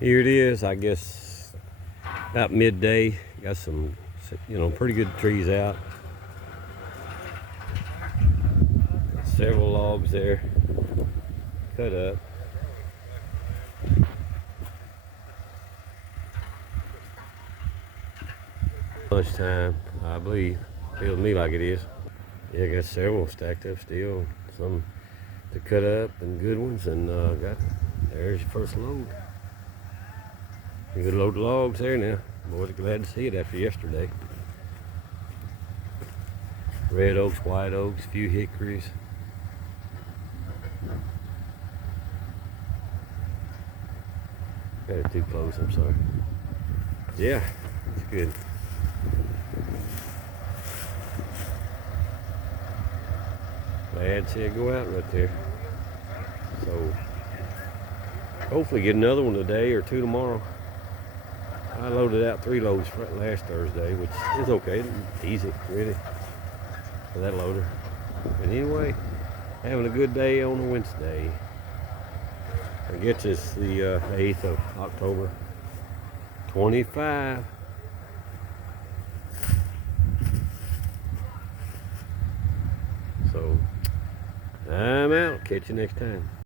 Here it is, I guess about midday. Got some, pretty good trees out. Several logs there cut up. Lunchtime, I believe. Feels to me like it is. Yeah, got several stacked up still. Some to cut up and good ones, and there's your first load. A good load of logs there now. Boys are glad to see it after yesterday. Red oaks, white oaks, a few hickories. Got it too close, I'm sorry. Yeah, it's good. Glad to see it go out right there. So hopefully get another one today or two tomorrow. I loaded out 3 loads last Thursday, which is okay. Easy, really, for that loader. But anyway, having a good day on a Wednesday. I guess it's the 8th of October, 25. So I'm out. Catch you next time.